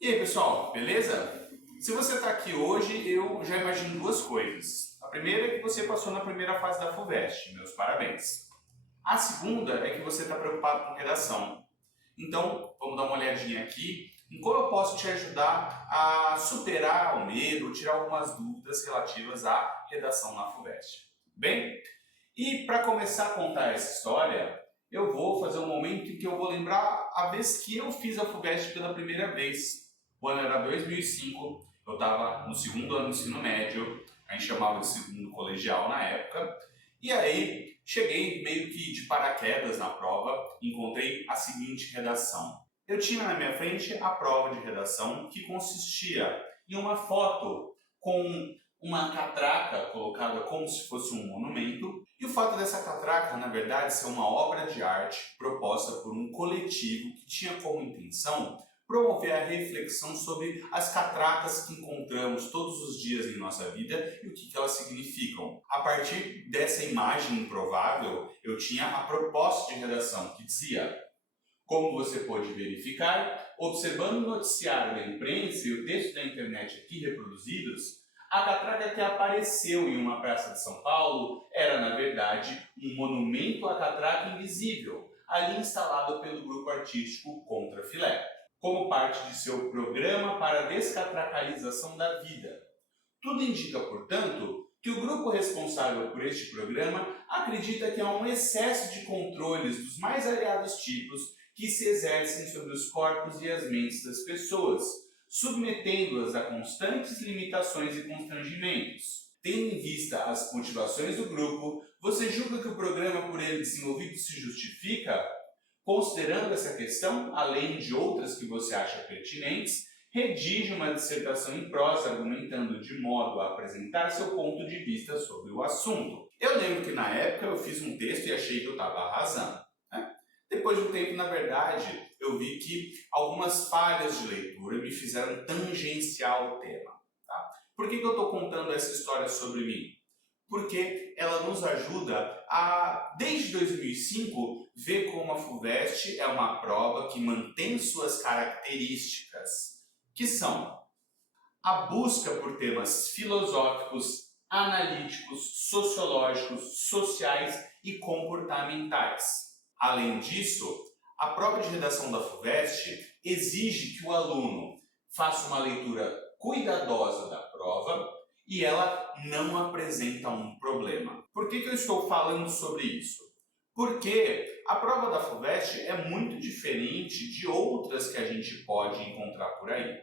E aí, pessoal, beleza? Se você está aqui hoje, eu já imagino duas coisas. A primeira é que você passou na primeira fase da FUVEST, meus parabéns. A segunda é que você está preocupado com redação. Então, vamos dar uma olhadinha aqui em como eu posso te ajudar a superar o medo, tirar algumas dúvidas relativas à redação na FUVEST. Bem? E para começar a contar essa história, eu vou fazer um momento em que eu vou lembrar a vez que eu fiz a FUVEST pela primeira vez. O ano era 2005, eu estava no segundo ano do ensino médio, a gente chamava de segundo colegial na época, e aí cheguei meio que de paraquedas na prova, encontrei a seguinte redação. Eu tinha na minha frente a prova de redação que consistia em uma foto com uma catraca colocada como se fosse um monumento, e o fato dessa catraca, na verdade, ser uma obra de arte proposta por um coletivo que tinha como intenção promover a reflexão sobre as catracas que encontramos todos os dias em nossa vida e o que elas significam. A partir dessa imagem improvável, eu tinha a proposta de redação que dizia: como você pode verificar, observando o noticiário da imprensa e o texto da internet aqui reproduzidos, a catraca que apareceu em uma praça de São Paulo era, na verdade, um monumento à catraca invisível, ali instalado pelo grupo artístico Contra Filé, como parte de seu programa para a descatracalização da vida. Tudo indica, portanto, que o grupo responsável por este programa acredita que há um excesso de controles dos mais variados tipos que se exercem sobre os corpos e as mentes das pessoas, submetendo-as a constantes limitações e constrangimentos. Tendo em vista as motivações do grupo, você julga que o programa por ele desenvolvido se justifica? Considerando essa questão, além de outras que você acha pertinentes, redige uma dissertação em prosa argumentando de modo a apresentar seu ponto de vista sobre o assunto. Eu lembro que na época eu fiz um texto e achei que eu estava arrasando, né? Depois de um tempo, na verdade, eu vi que algumas falhas de leitura me fizeram tangenciar o tema. Tá? Por que eu estou contando essa história sobre mim? Porque ela nos ajuda a, desde 2005, ver como a FUVEST é uma prova que mantém suas características, que são a busca por temas filosóficos, analíticos, sociológicos, sociais e comportamentais. Além disso, a prova de redação da FUVEST exige que o aluno faça uma leitura cuidadosa da prova e ela não apresenta um problema. Por que eu estou falando sobre isso? Porque a prova da FUVEST é muito diferente de outras que a gente pode encontrar por aí.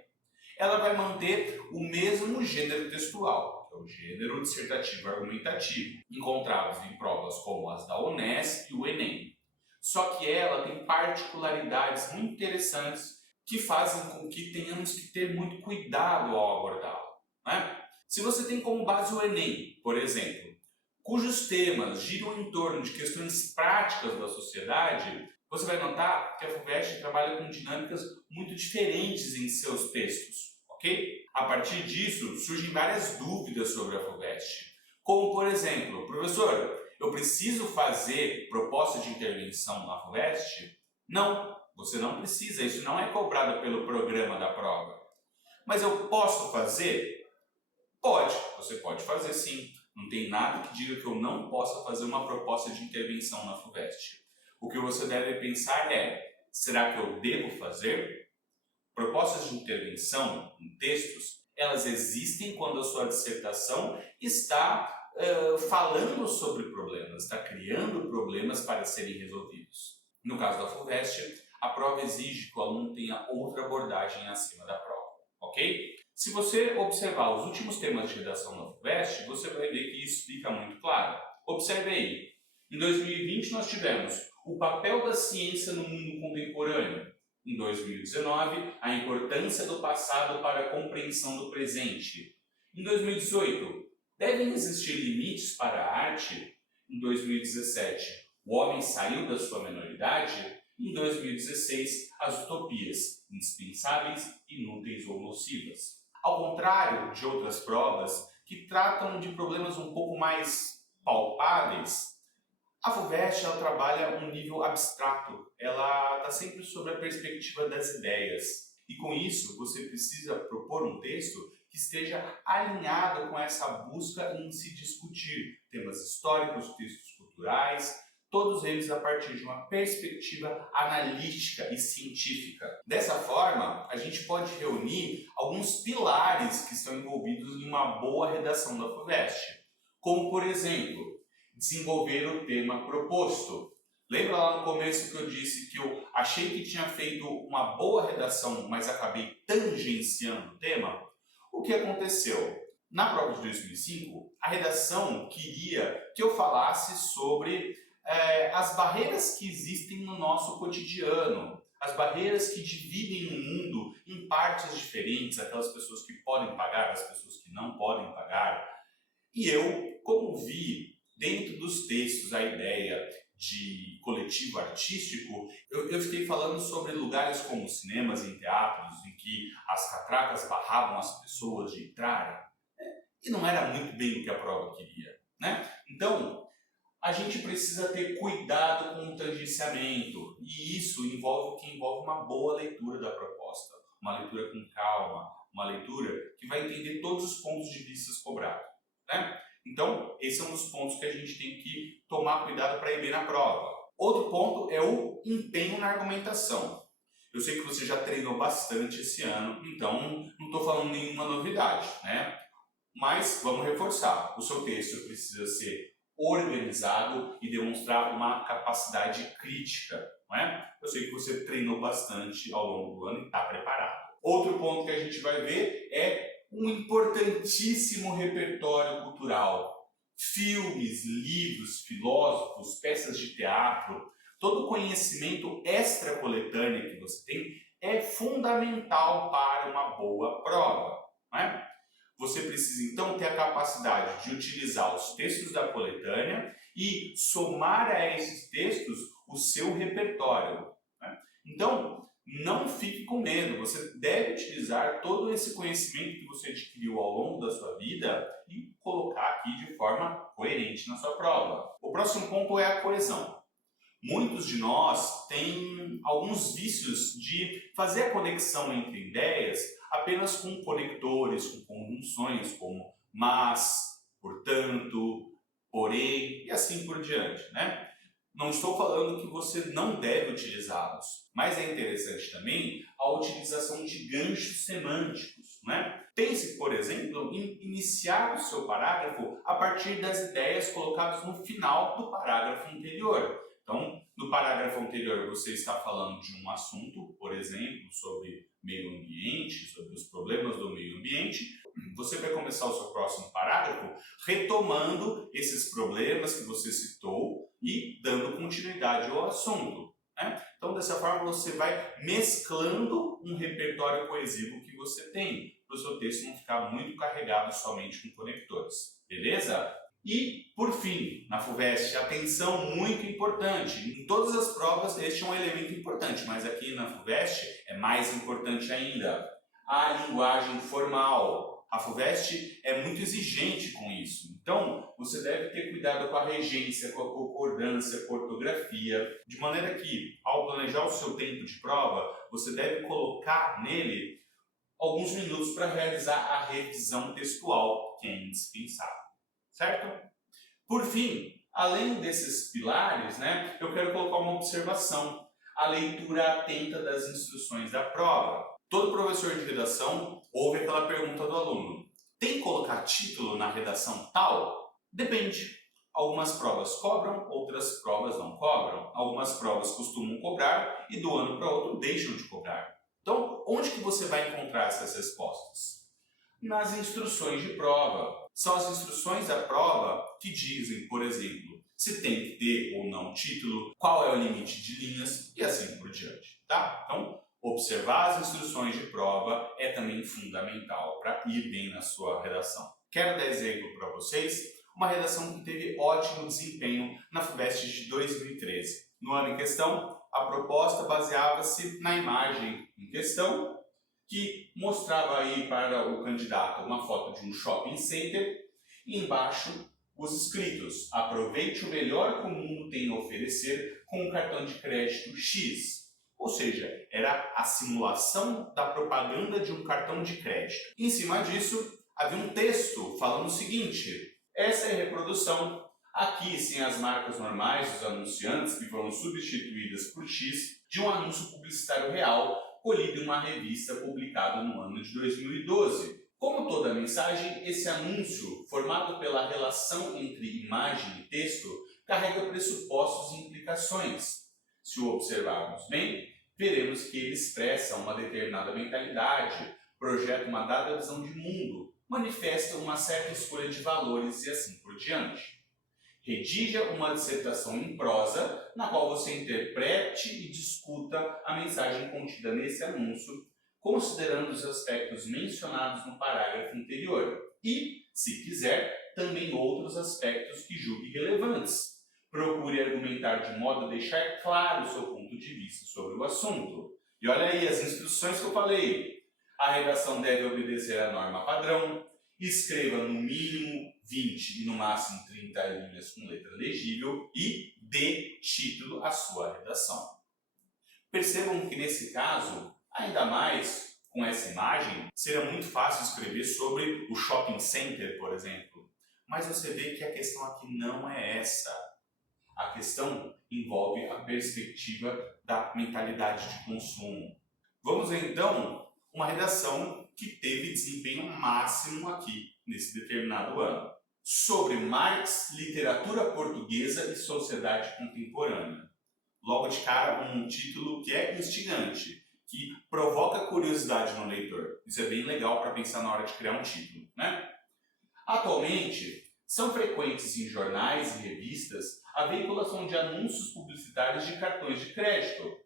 Ela vai manter o mesmo gênero textual, que é o gênero dissertativo argumentativo, encontrados em provas como as da UNESP e o Enem. Só que ela tem particularidades muito interessantes que fazem com que tenhamos que ter muito cuidado ao abordá-la, né? Se você tem como base o Enem, por exemplo, cujos temas giram em torno de questões práticas da sociedade, você vai notar que a FUVEST trabalha com dinâmicas muito diferentes em seus textos, ok? A partir disso, surgem várias dúvidas sobre a FUVEST, como, por exemplo, professor, eu preciso fazer proposta de intervenção na FUVEST? Não, você não precisa, isso não é cobrado pelo programa da prova. Mas eu posso fazer? Pode, você pode fazer sim. Não tem nada que diga que eu não possa fazer uma proposta de intervenção na FUVEST. O que você deve pensar é, será que eu devo fazer? Propostas de intervenção em textos, elas existem quando a sua dissertação está falando sobre problemas, está criando problemas para serem resolvidos. No caso da FUVEST, a prova exige que o aluno tenha outra abordagem acima da prova, ok? Se você observar os últimos temas de redação da FUVEST, você vai ver que isso fica muito claro. Observe aí. Em 2020 nós tivemos o papel da ciência no mundo contemporâneo. Em 2019, a importância do passado para a compreensão do presente. Em 2018, devem existir limites para a arte? Em 2017, o homem saiu da sua menoridade? Em 2016, as utopias, indispensáveis, inúteis ou nocivas. Ao contrário de outras provas que tratam de problemas um pouco mais palpáveis, a FUVEST ela trabalha um nível abstrato, ela está sempre sobre a perspectiva das ideias. E com isso, você precisa propor um texto que esteja alinhado com essa busca em se discutir temas históricos, textos culturais, todos eles a partir de uma perspectiva analítica e científica. Dessa forma, a gente pode reunir alguns pilares que estão envolvidos em uma boa redação da FUVEST, como, por exemplo, desenvolver o tema proposto. Lembra lá no começo que eu disse que eu achei que tinha feito uma boa redação, mas acabei tangenciando o tema? O que aconteceu? Na prova de 2005, a redação queria que eu falasse sobre as barreiras que existem no nosso cotidiano, as barreiras que dividem o mundo em partes diferentes, aquelas pessoas que podem pagar, as pessoas que não podem pagar. E eu, como vi dentro dos textos a ideia de coletivo artístico, eu fiquei falando sobre lugares como cinemas e teatros em que as catracas barravam as pessoas de entrarem, e não era muito bem o que a prova queria, né? Então, a gente precisa ter cuidado com o tangenciamento, e isso envolve uma boa leitura da proposta, uma leitura com calma, uma leitura que vai entender todos os pontos de vista cobrados, né? Então, esse é um dos pontos que a gente tem que tomar cuidado para ir bem na prova. Outro ponto é o empenho na argumentação. Eu sei que você já treinou bastante esse ano, então não estou falando nenhuma novidade, né? Mas vamos reforçar, o seu texto precisa ser organizado e demonstrar uma capacidade crítica, não é? Eu sei que você treinou bastante ao longo do ano e está preparado. Outro ponto que a gente vai ver é um importantíssimo repertório cultural. Filmes, livros, filósofos, peças de teatro, todo o conhecimento extra-coletâneo que você tem é fundamental para uma boa prova, não é? Você precisa então ter a capacidade de utilizar os textos da coletânea e somar a esses textos o seu repertório, né? Então, não fique com medo, você deve utilizar todo esse conhecimento que você adquiriu ao longo da sua vida e colocar aqui de forma coerente na sua prova. O próximo ponto é a coesão. Muitos de nós têm alguns vícios de fazer a conexão entre ideias apenas com conectores, com conjunções como mas, portanto, porém e assim por diante, né? Não estou falando que você não deve utilizá-los, mas é interessante também a utilização de ganchos semânticos, né? Pense, por exemplo, em iniciar o seu parágrafo a partir das ideias colocadas no final do parágrafo anterior. Então, no parágrafo anterior você está falando de um assunto, por exemplo, sobre meio ambiente, sobre os problemas do meio ambiente. Você vai começar o seu próximo parágrafo retomando esses problemas que você citou e dando continuidade ao assunto, né? Então, dessa forma, você vai mesclando um repertório coesivo que você tem, para o seu texto não ficar muito carregado somente com conectores, beleza? E, por fim, na FUVEST, atenção muito importante. Em todas as provas este é um elemento importante, mas aqui na FUVEST é mais importante ainda. A linguagem formal. A FUVEST é muito exigente com isso. Então, você deve ter cuidado com a regência, com a concordância, com a ortografia, de maneira que, ao planejar o seu tempo de prova, você deve colocar nele alguns minutos para realizar a revisão textual, que é indispensável. Certo? Por fim, além desses pilares, né, eu quero colocar uma observação. A leitura atenta das instruções da prova. Todo professor de redação ouve aquela pergunta do aluno: tem que colocar título na redação tal? Depende. Algumas provas cobram, outras provas não cobram. Algumas provas costumam cobrar e do ano para outro deixam de cobrar. Então, onde que você vai encontrar essas respostas? Nas instruções de prova. São as instruções da prova que dizem, por exemplo, se tem que ter ou não título, qual é o limite de linhas e assim por diante, tá? Então, observar as instruções de prova é também fundamental para ir bem na sua redação. Quero dar exemplo para vocês, uma redação que teve ótimo desempenho na FUVEST de 2013. No ano em questão, a proposta baseava-se na imagem em questão, que mostrava aí para o candidato uma foto de um shopping center e embaixo os escritos: aproveite o melhor que o mundo tem a oferecer com um cartão de crédito X. Ou seja, era a simulação da propaganda de um cartão de crédito. Em cima disso, havia um texto falando o seguinte: essa é a reprodução, aqui sem as marcas normais dos anunciantes que foram substituídas por X, de um anúncio publicitário real colhido em uma revista publicada no ano de 2012. Como toda mensagem, esse anúncio, formado pela relação entre imagem e texto, carrega pressupostos e implicações. Se o observarmos bem, veremos que ele expressa uma determinada mentalidade, projeta uma dada visão de mundo, manifesta uma certa escolha de valores e assim por diante. Redija uma dissertação em prosa, na qual você interprete e discuta a mensagem contida nesse anúncio, considerando os aspectos mencionados no parágrafo anterior e, se quiser, também outros aspectos que julgue relevantes. Procure argumentar de modo a deixar claro o seu ponto de vista sobre o assunto. E olha aí as instruções que eu falei. A redação deve obedecer à norma padrão, escreva no mínimo 20 e no máximo 30 linhas com letra legível e dê título à sua redação. Percebam que nesse caso, ainda mais com essa imagem, seria muito fácil escrever sobre o shopping center, por exemplo. Mas você vê que a questão aqui não é essa. A questão envolve a perspectiva da mentalidade de consumo. Vamos ver então uma redação que teve desempenho máximo aqui nesse determinado ano. Sobre Marx, literatura portuguesa e sociedade contemporânea. Logo de cara, um título que é instigante, que provoca curiosidade no leitor. Isso é bem legal para pensar na hora de criar um título, né? Atualmente, são frequentes em jornais e revistas a veiculação de anúncios publicitários de cartões de crédito.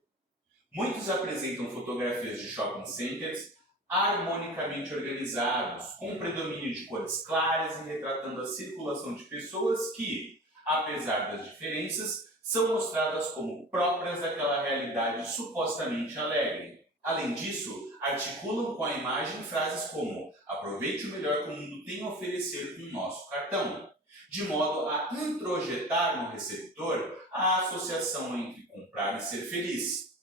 Muitos apresentam fotografias de shopping centers harmonicamente organizados, com predomínio de cores claras e retratando a circulação de pessoas que, apesar das diferenças, são mostradas como próprias daquela realidade supostamente alegre. Além disso, articulam com a imagem frases como "aproveite o melhor que o mundo tem a oferecer com o nosso cartão", de modo a introjetar no receptor a associação entre comprar e ser feliz.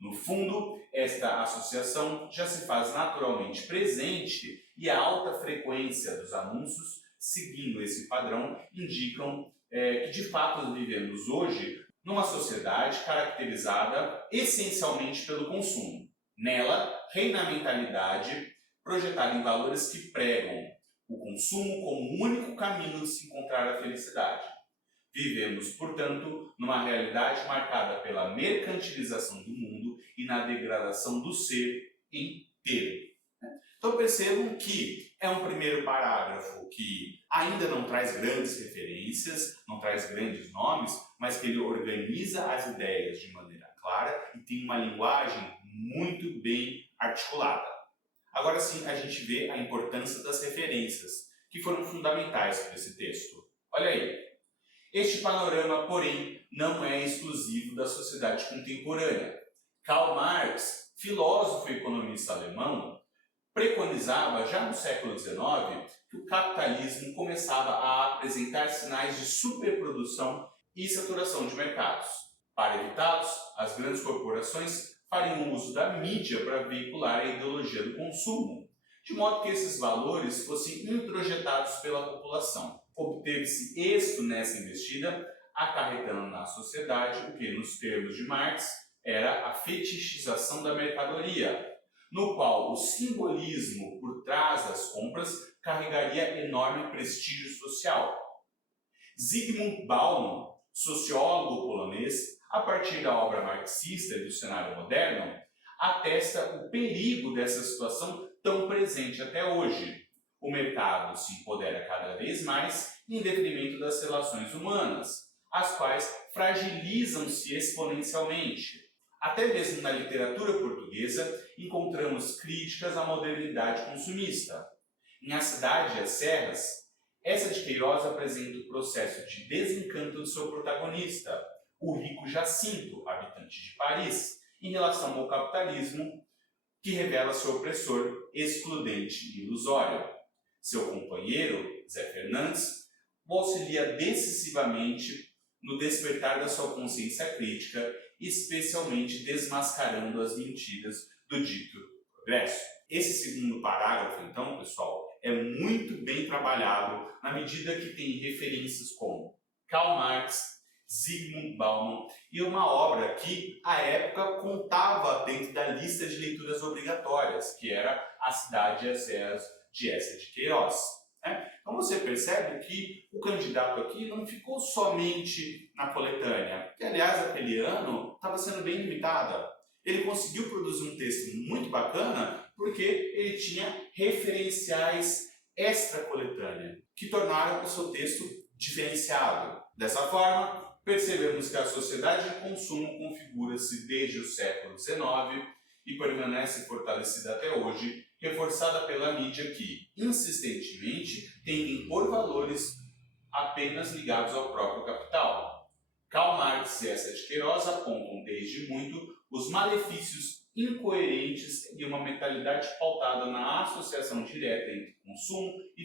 No fundo, esta associação já se faz naturalmente presente e a alta frequência dos anúncios, seguindo esse padrão, indicam que de fato vivemos hoje numa sociedade caracterizada essencialmente pelo consumo. Nela, reina a mentalidade projetada em valores que pregam o consumo como o único caminho de se encontrar a felicidade. Vivemos, portanto, numa realidade marcada pela mercantilização do mundo e na degradação do ser inteiro. Então percebam que é um primeiro parágrafo que ainda não traz grandes referências, não traz grandes nomes, mas que ele organiza as ideias de maneira clara e tem uma linguagem muito bem articulada. Agora sim, a gente vê a importância das referências, que foram fundamentais para esse texto. Olha aí. Este panorama, porém, não é exclusivo da sociedade contemporânea. Karl Marx, filósofo e economista alemão, preconizava já no século XIX que o capitalismo começava a apresentar sinais de superprodução e saturação de mercados. Para evitá-los, as grandes corporações fariam uso da mídia para veicular a ideologia do consumo, de modo que esses valores fossem introjetados pela população. Obteve-se êxito nessa investida, acarretando na sociedade o que, nos termos de Marx, era a fetichização da mercadoria, no qual o simbolismo por trás das compras carregaria enorme prestígio social. Zygmunt Bauman, sociólogo polonês, a partir da obra marxista e do cenário moderno, atesta o perigo dessa situação tão presente até hoje. O mercado se empodera cada vez mais em detrimento das relações humanas, as quais fragilizam-se exponencialmente. Até mesmo na literatura portuguesa encontramos críticas à modernidade consumista. Em A Cidade e as Serras, essa de Queiroz apresenta o processo de desencanto de seu protagonista, o rico Jacinto, habitante de Paris, em relação ao capitalismo, que revela seu opressor excludente e ilusório. Seu companheiro, Zé Fernandes, o auxilia decisivamente no despertar da sua consciência crítica especialmente desmascarando as mentiras do dito progresso. Esse segundo parágrafo, então, pessoal, é muito bem trabalhado na medida que tem referências como Karl Marx, Zygmunt Bauman e uma obra que, à época, contava dentro da lista de leituras obrigatórias, que era A Cidade e as Eras de Eça de Queiroz. Então você percebe que o candidato aqui não ficou somente na coletânea, que aliás aquele ano estava sendo bem limitada. Ele conseguiu produzir um texto muito bacana porque ele tinha referenciais extra-coletânea, que tornaram o seu texto diferenciado. Dessa forma, percebemos que a sociedade de consumo configura-se desde o século XIX e permanece fortalecida até hoje, reforçada pela mídia que, insistentemente, tende a impor valores apenas ligados ao próprio capital. Karl Marx e Eça de Queiroz apontam desde muito os malefícios incoerentes e uma mentalidade pautada na associação direta entre consumo e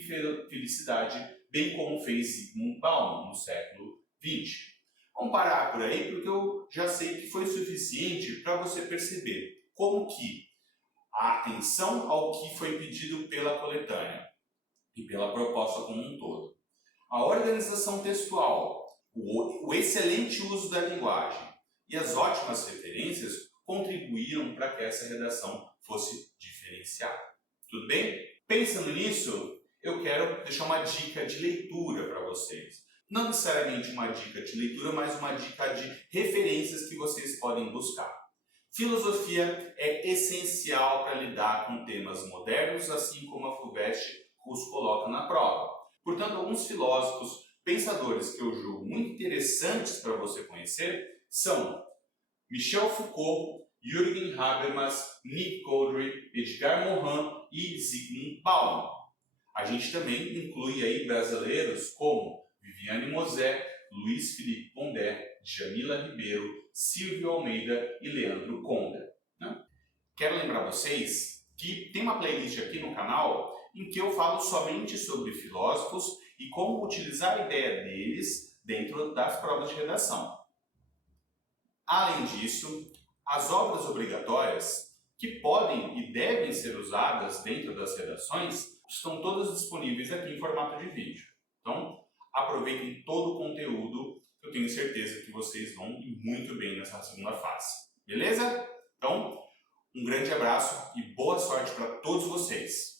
felicidade, bem como fez Zygmunt Bauman no século XX. Vamos parar por aí porque eu já sei que foi suficiente para você perceber como que a atenção ao que foi pedido pela coletânea e pela proposta como um todo, a organização textual, o excelente uso da linguagem e as ótimas referências contribuíram para que essa redação fosse diferenciada. Tudo bem? Pensando nisso, eu quero deixar uma dica de leitura para vocês. Não necessariamente uma dica de leitura, mas uma dica de referências que vocês podem buscar. Filosofia é essencial para lidar com temas modernos, assim como a FUVEST os coloca na prova. Portanto, alguns filósofos, pensadores que eu julgo muito interessantes para você conhecer são Michel Foucault, Jürgen Habermas, Nick Couldry, Edgar Morin e Zygmunt Bauman. A gente também inclui aí brasileiros como Viviane Mosé, Luiz Felipe Pondé, Jamila Ribeiro, Silvio Almeida e Leandro Conda. Quero lembrar vocês que tem uma playlist aqui no canal em que eu falo somente sobre filósofos e como utilizar a ideia deles dentro das provas de redação. Além disso, as obras obrigatórias que podem e devem ser usadas dentro das redações estão todas disponíveis aqui em formato de vídeo. Então, aproveitem todo o conteúdo, eu tenho certeza que vocês vão ir muito bem nessa segunda fase. Beleza? Então, um grande abraço e boa sorte para todos vocês!